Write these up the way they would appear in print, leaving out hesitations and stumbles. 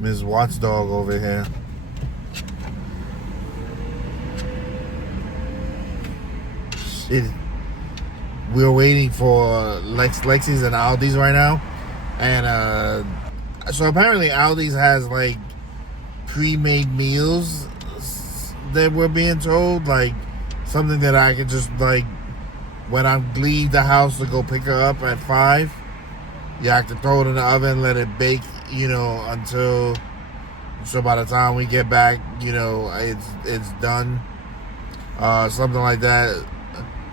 Ms. Watchdog over here. We're waiting for Lexi's and Aldi's right now, and so apparently Aldi's has like pre-made meals that we're being told, like something that I could just like when I leave the house to go pick her up at 5. You have to throw it in the oven, let it bake, until so by the time we get back, it's done. Something like that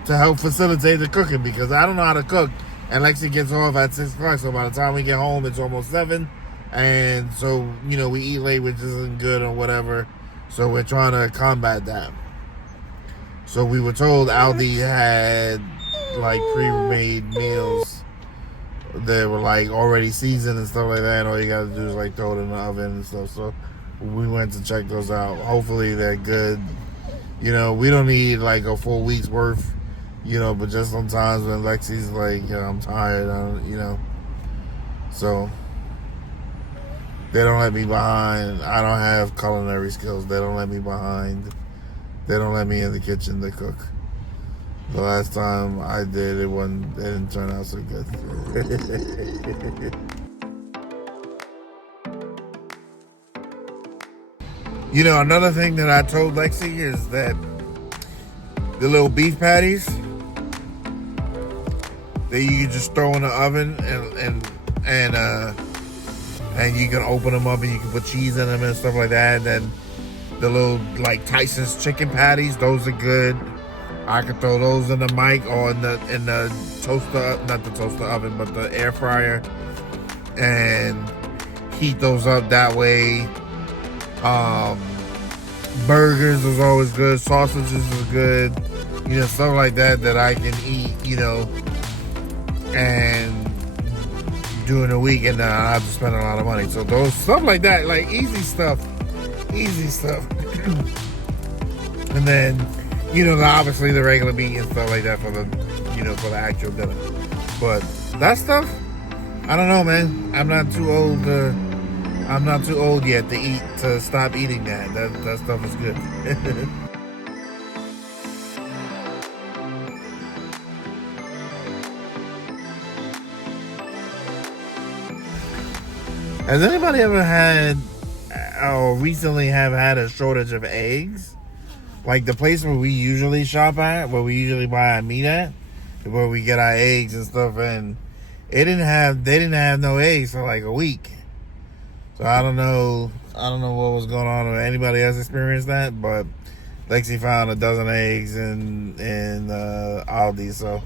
to help facilitate the cooking, because I don't know how to cook, and Lexi gets off at 6 o'clock, so by the time we get home it's almost 7, and so we eat late, which isn't good or whatever, so we're trying to combat that. So we were told Aldi had like pre-made meals that were like already seasoned and stuff like that, and all you gotta do is like throw it in the oven and stuff. So we went to check those out. Hopefully they're good. We don't need like a full week's worth, but just sometimes when Lexi's like, I'm tired, so they don't let me behind. I don't have culinary skills. They don't let me behind. They don't let me in the kitchen to cook. The last time I did, it didn't turn out so good. Another thing that I told Lexi is that the little beef patties that you can just throw in the oven and you can open them up and you can put cheese in them and stuff like that. And then the little like Tyson's chicken patties, those are good. I could throw those in the mic or in the toaster, not the toaster oven, but the air fryer, and heat those up that way. Burgers is always good. Sausages is good. Stuff like that I can eat, and during the week, and I have to spend a lot of money. So those stuff like that, like easy stuff. And then, obviously the regular meat and stuff like that for the actual dinner. But that stuff, I don't know, man. I'm not too old yet to stop eating that. That stuff is good. Has anybody ever had or recently have had a shortage of eggs? Like the place where we usually shop at, where we usually buy our meat at, where we get our eggs and stuff, and they didn't have no eggs for like a week. So I don't know what was going on, or anybody else experienced that, but Lexi found a dozen eggs in Aldi. So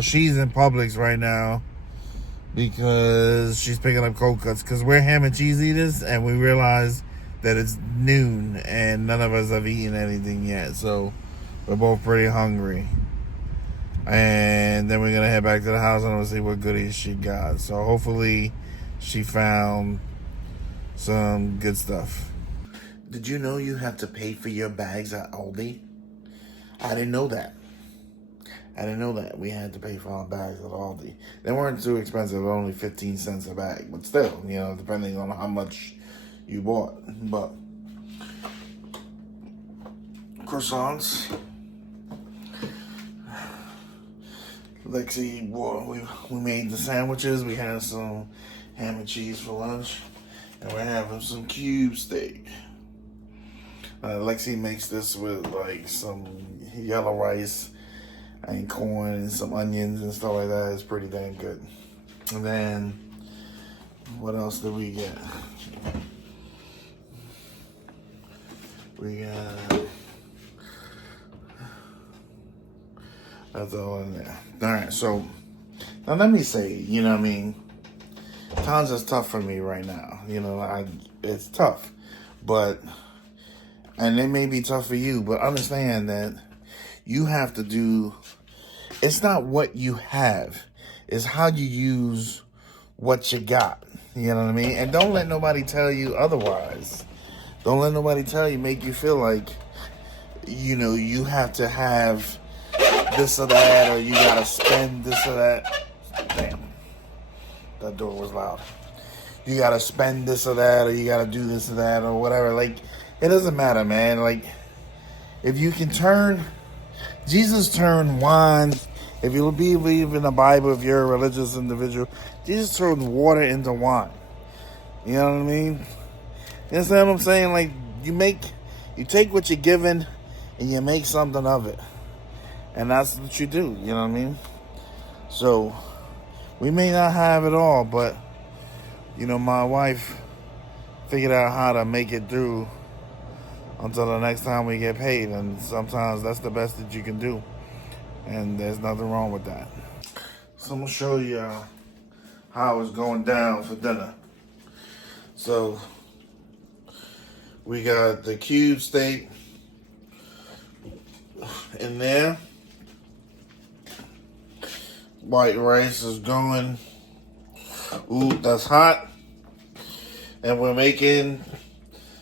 she's in Publix right now because she's picking up cold cuts, because we're ham and cheese eaters, and we realize that it's noon and none of us have eaten anything yet, so we're both pretty hungry. And then we're gonna head back to the house and I'm gonna see what goodies she got. So hopefully she found some good stuff. Did you know you have to pay for your bags at Aldi? I didn't know that. We had to pay for our bags at Aldi. They weren't too expensive, only 15 cents a bag, but still, depending on how much you bought. But croissants. Lexi, we made the sandwiches. We had some ham and cheese for lunch, and we're having some cube steak. Lexi makes this with like some yellow rice and corn and some onions and stuff like that. It's pretty dang good. And then what else did we get? We got, that's all in there. All right, so now let me say, times is tough for me right now. It's tough, and it may be tough for you, but understand that you have to do, it's not what you have, it's how you use what you got. You know what I mean? And don't let nobody tell you otherwise. Don't let nobody make you feel like, you have to have this or that, or you gotta spend this or that. Damn, that door was loud. you gotta spend this or that, or you gotta do this or that, or whatever. Like, it doesn't matter, man. Like, if you can turn, Jesus turned wine. If you believe in the Bible, if you're a religious individual, Jesus turned water into wine. You know what I mean? You understand what I'm saying? Like, you take what you're given and you make something of it. And that's what you do, you know what I mean? So, we may not have it all, but, you know, my wife figured out how to make it through until the next time we get paid. And sometimes that's the best that you can do. And there's nothing wrong with that. So I'm going to show you how it's going down for dinner. So, we got the cube steak in there. White rice is going. Ooh, that's hot. And we're making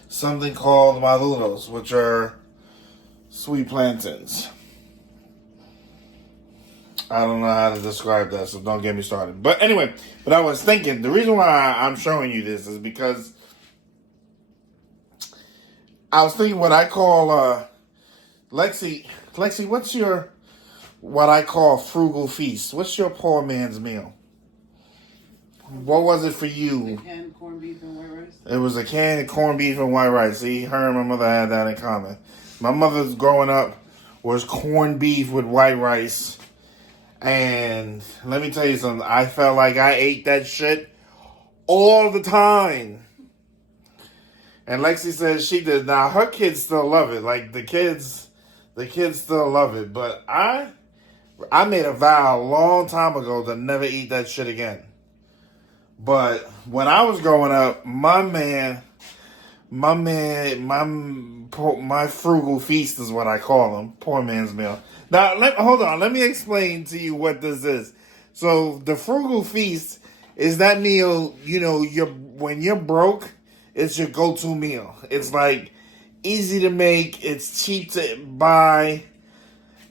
something called maduros, which are sweet plantains. I don't know how to describe that, so don't get me started. But anyway, but I was thinking, the reason why I'm showing you this is because I was thinking what I call, Lexi, what's your, what I call frugal feast? What's your poor man's meal? What was it for you? A canned corned beef and white rice. It was a canned corned beef and white rice. See, her and my mother had that in common. My mother's growing up was corned beef with white rice. And let me tell you something. I felt like I ate that shit all the time. And Lexi says she did. Now, her kids still love it. Like, the kids still love it. But I made a vow a long time ago to never eat that shit again. But when I was growing up, my frugal feast is what I call them. Poor man's meal. Now, hold on. Let me explain to you what this is. So, the frugal feast is that meal, you know, when you're broke, it's your go-to meal. It's like easy to make. It's cheap to buy.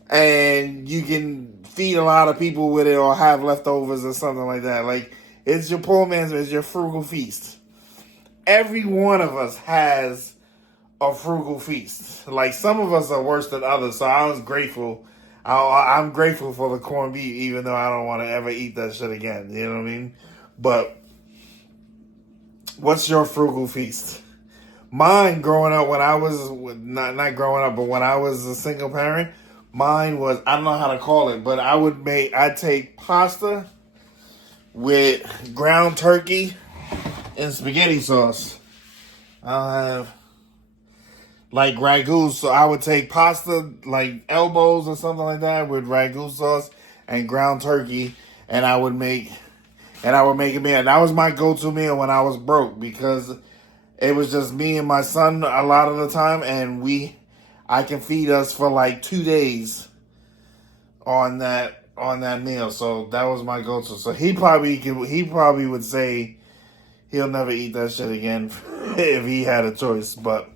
And you can feed a lot of people with it or have leftovers or something like that. Like, it's your poor man's, it's your frugal feast. Every one of us has a frugal feast. Like, some of us are worse than others. So I was grateful. I'm grateful for the corned beef, even though I don't want to ever eat that shit again. You know what I mean? But what's your frugal feast? Mine, growing up, when I was, not growing up, but when I was a single parent, mine was, I don't know how to call it, but I'd take pasta with ground turkey and spaghetti sauce. I'll have like ragu, so I would take pasta like elbows or something like that with ragu sauce and ground turkey, and I would make a meal. And that was my go-to meal when I was broke, because it was just me and my son a lot of the time, and I can feed us for like 2 days on that meal. So that was my go-to. So he probably would say he'll never eat that shit again if he had a choice. But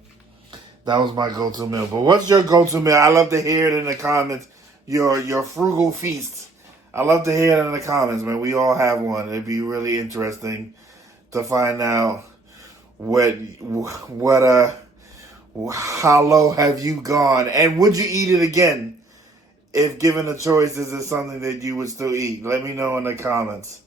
that was my go-to meal. But what's your go-to meal? I love to hear it in the comments. Your frugal feast. I love to hear it in the comments, man. We all have one. It'd be really interesting to find out how low have you gone, and would you eat it again? If given a choice, is it something that you would still eat? Let me know in the comments.